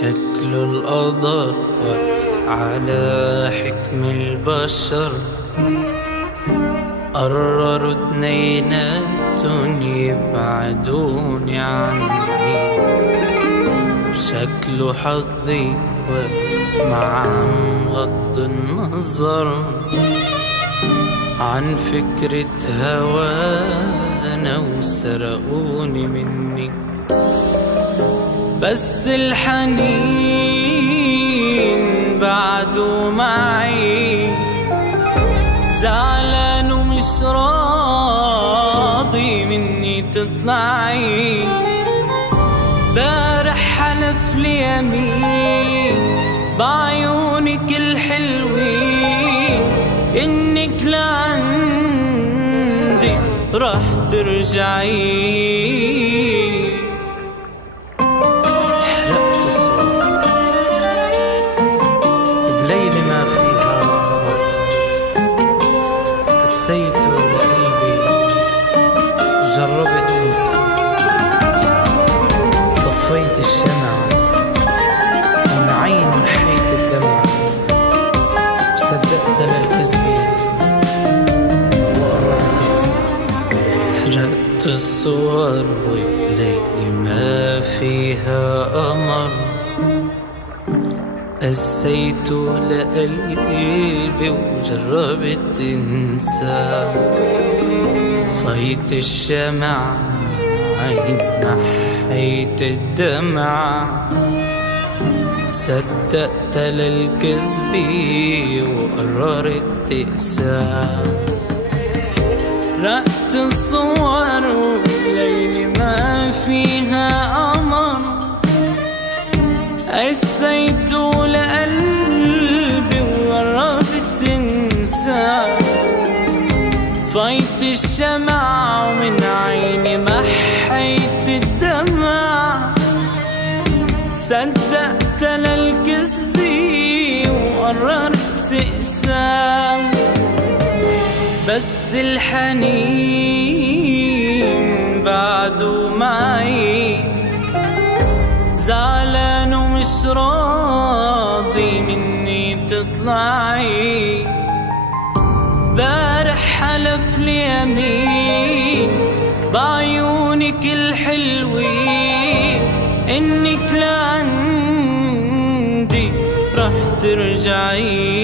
شكل القدر على حكم البشر، قرروا اتنيناتن يبعدوني عني. شكله حظي مع غض النظر عن فكرة هوانا وسرقوني مني. بس الحنين بعده معي، زعلان ومش راضي مني تطلعي. بارح حلف لي يمين بعيونك الحلوين إنك لعندي راح ترجعي. حرقت الصوت بليلة ما فيها قمر، قسيته لقلبي وجربت انسى. طفيت الشمعة من عين محيت الدمع، وصدقت للكذبة وقربت انسى. حرقت الصور وبليلة ما فيها قمر، قسيته لقلبي وجربت انسى. طفيت الشمع من عيني محيت الدمع، صدقت للكذبة وقررت تقسى. رقت الصور وليلة ما فيها قمر، قسيته لقلبي وقربت تنسى. طفيت الشمع ومن عيني محيت الدمع، صدقت للكذبة وقررت تقسى. بس الحنين بعده معي، زعلان ومش راضي مني تطلعي. بارح حلف لي يمين بعيونك الحلوين إنك لعندي راح ترجعي.